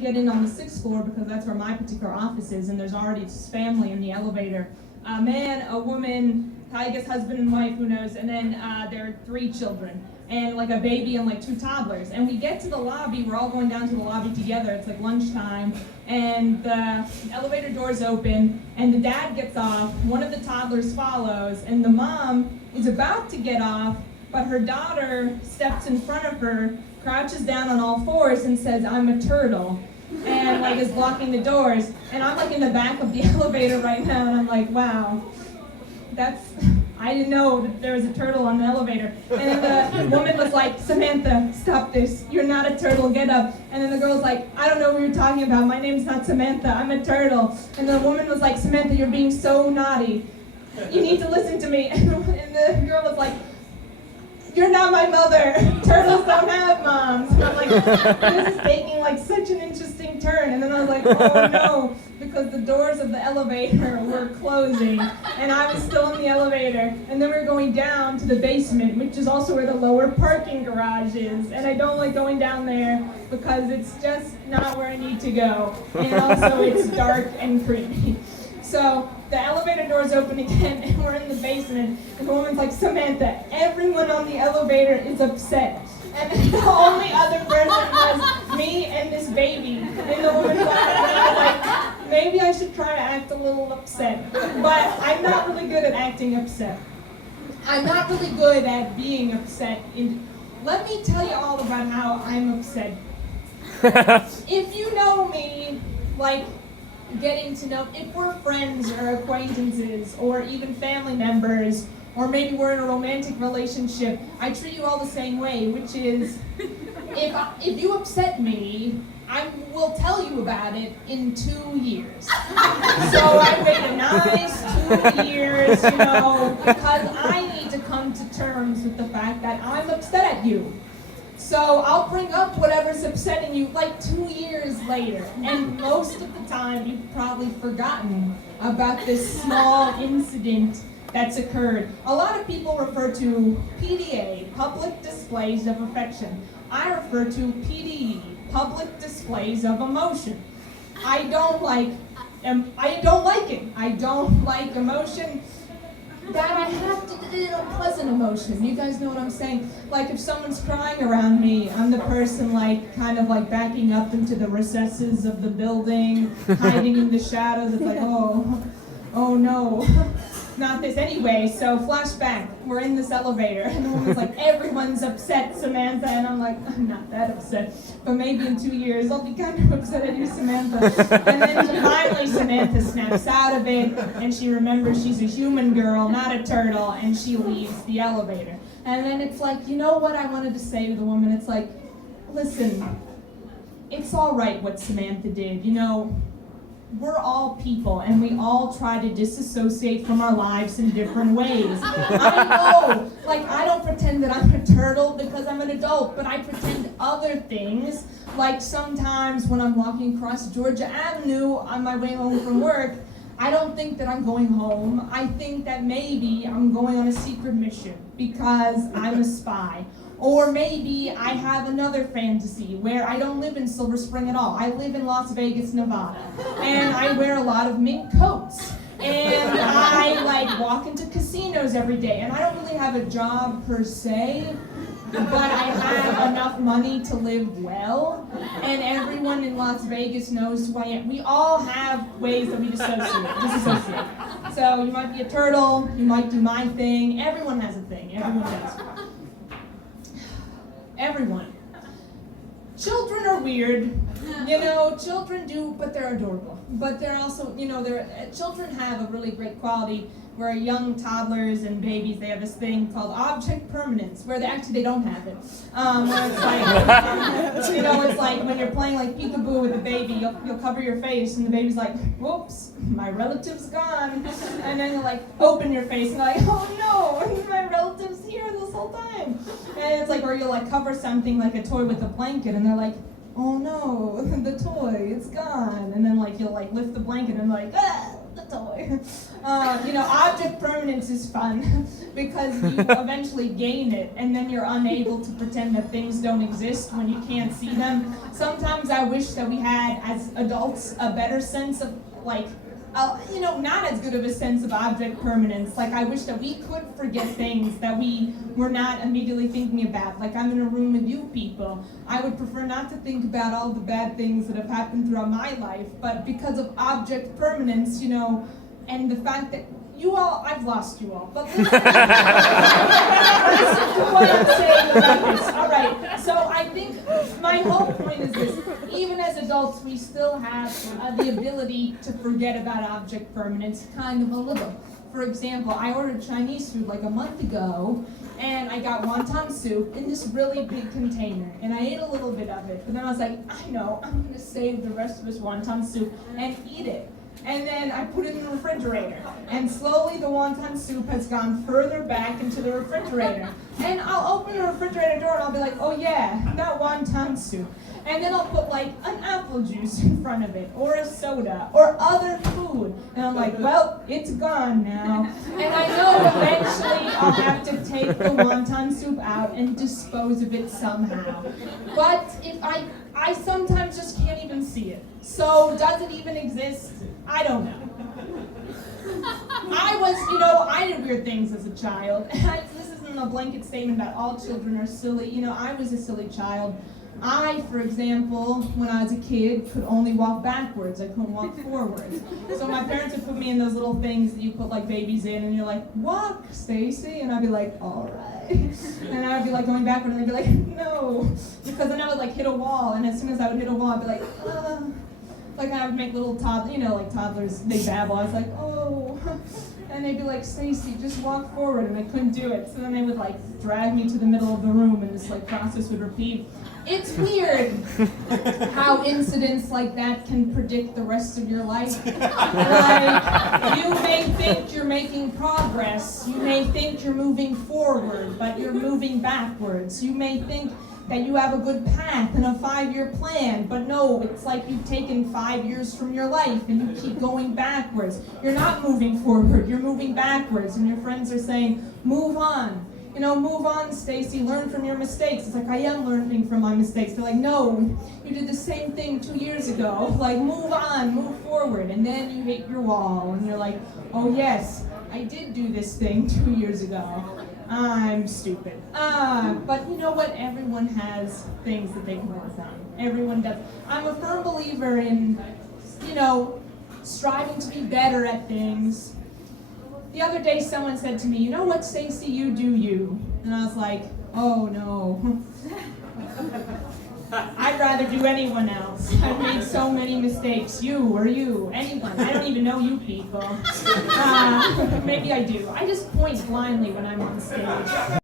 get in on the 6th floor because that's where my particular office is, and there's already this family in the elevator. A man, a woman, I guess husband and wife, who knows, and then there are 3 children, and like a baby and like 2 toddlers. And we get to the lobby, we're all going down to the lobby together, it's like lunchtime, and the elevator doors open, and the dad gets off, one of the toddlers follows, and the mom is about to get off, but her daughter steps in front of her, crouches down on all fours, and says, "I'm a turtle," and like is blocking the doors. And I'm like in the back of the elevator right now, and I'm like, wow, I didn't know that there was a turtle on the elevator. And then the woman was like, "Samantha, stop this. You're not a turtle, get up." And then the girl's like, "I don't know what you're talking about. My name's not Samantha, I'm a turtle." And the woman was like, "Samantha, you're being so naughty. You need to listen to me." And the girl was like, "You're not my mother. Turtles don't have moms." And I'm like, this is taking like such an interesting turn. And then I was like, oh no, because the doors of the elevator were closing and I was still in the elevator. And then we were going down to the basement, which is also where the lower parking garage is. And I don't like going down there because it's just not where I need to go. And also it's dark and creepy. So the elevator doors open again, and we're in the basement, and the woman's like, "Samantha, everyone on the elevator is upset." And the only other person was me and this baby. And the woman was like, maybe I should try to act a little upset. But I'm not really good at acting upset. I'm not really good at being upset. Let me tell you all about how I'm upset. If you know me, like, getting to know, if we're friends or acquaintances or even family members, or maybe we're in a romantic relationship, I treat you all the same way, which is, if you upset me, I will tell you about it in 2 years. So I wait a nice 2 years, because I need to come to terms with the fact that I'm upset at you. So I'll bring up whatever's upsetting you like 2 years later. And most of the time, you've probably forgotten about this small incident that's occurred. A lot of people refer to PDA, public displays of affection. I refer to PDE, public displays of emotion. I don't like it. I don't like emotion that I have to, unpleasant emotion. You guys know what I'm saying? Like if someone's crying around me, I'm the person like kind of like backing up into the recesses of the building, hiding in the shadows. It's like, oh no, not this. Anyway, so flashback, we're in this elevator and the woman's like, "Everyone's upset, Samantha." And I'm like, I'm not that upset, but maybe in 2 years I'll be kind of upset at you, Samantha. And then finally Samantha snaps out of it and she remembers she's a human girl, not a turtle, and she leaves the elevator. And then it's like, you know what I wanted to say to the woman? It's like, listen, it's all right what Samantha did. We're all people, and we all try to disassociate from our lives in different ways. I know, like, I don't pretend that I'm a turtle because I'm an adult, but I pretend other things. Like sometimes when I'm walking across Georgia Avenue on my way home from work, I don't think that I'm going home. I think that maybe I'm going on a secret mission because I'm a spy. Or maybe I have another fantasy where I don't live in Silver Spring at all. I live in Las Vegas, Nevada. And I wear a lot of mink coats. And I like walk into casinos every day. And I don't really have a job per se, but I have enough money to live well. And everyone in Las Vegas knows who I am. We all have ways that we disassociate. So you might be a turtle, you might do my thing. Everyone has a thing. Everyone does. Everyone. Children are weird. Children do, but they're adorable. But they're also, children have a really great quality where young toddlers and babies, they have this thing called object permanence, where they don't have it. Where it's like, it's like when you're playing like peekaboo with a baby, you'll cover your face and the baby's like, "Whoops, my relative's gone." And then you like open your face and you're like, "Oh no, my relative's here this whole time." And it's like, or you'll like cover something like a toy with a blanket and they're like, "Oh no, the toy, it's gone." And then like you'll like lift the blanket and like, "Ah, the toy. Object permanence is fun because you eventually gain it, and then you're unable to pretend that things don't exist when you can't see them. Sometimes I wish that we had, as adults, a better sense of, not as good of a sense of object permanence. Like, I wish that we could forget things that we were not immediately thinking about. Like, I'm in a room with you people. I would prefer not to think about all the bad things that have happened throughout my life, but because of object permanence, and the fact that you all, I've lost you all, but listen, listen to what I'm saying about this. All right, so I think my whole point is this: even as adults, we still have the ability to forget about object permanence, kind of a little. For example, I ordered Chinese food like a month ago, and I got wonton soup in this really big container, and I ate a little bit of it, but then I was like, I know, I'm gonna save the rest of this wonton soup and eat it. And then I put it in the refrigerator, and slowly the wonton soup has gone further back into the refrigerator. And I'll open the refrigerator door and I'll be like, oh yeah, that wonton soup. And then I'll put like an apple juice in front of it, or a soda, or other food. And I'm like, well, it's gone now. And I know eventually I'll have to take the wonton soup out and dispose of it somehow. But if I sometimes just can't even see it. So does it even exist? I don't know. I did weird things as a child. This isn't a blanket statement about all children are silly. I was a silly child. I, for example, when I was a kid, could only walk backwards. I couldn't walk forwards. So my parents would put me in those little things that you put like babies in, and you're like, walk, Stacy, and I'd be like, all right. And I'd be like going backward, and they'd be like, no, because then I would like hit a wall, and as soon as I would hit a wall, I'd be like, like I would make little like toddlers, they babble. I was like, oh. And they'd be like, Stacy, just walk forward, and I couldn't do it. So then they would like drag me to the middle of the room, and this like process would repeat. It's weird how incidents like that can predict the rest of your life. Like, you may think you're making progress, you may think you're moving forward, but you're moving backwards. You may think that you have a good path and a 5-year plan, but no, it's like you've taken 5 years from your life and you keep going backwards. You're not moving forward, you're moving backwards, and your friends are saying, move on. Move on, Stacy, learn from your mistakes. It's like, I am learning from my mistakes. They're like, no, you did the same thing 2 years ago. Like, move on, move forward. And then you hit your wall, and you're like, oh yes, I did do this thing 2 years ago. I'm stupid. But you know what? Everyone has things that they can work on. Everyone does. I'm a firm believer in, striving to be better at things. The other day someone said to me, you know what, Stacy, you do you. And I was like, oh no. I'd rather do anyone else. I've made so many mistakes. You or you, anyone. I don't even know you people. Maybe I do. I just point blindly when I'm on stage.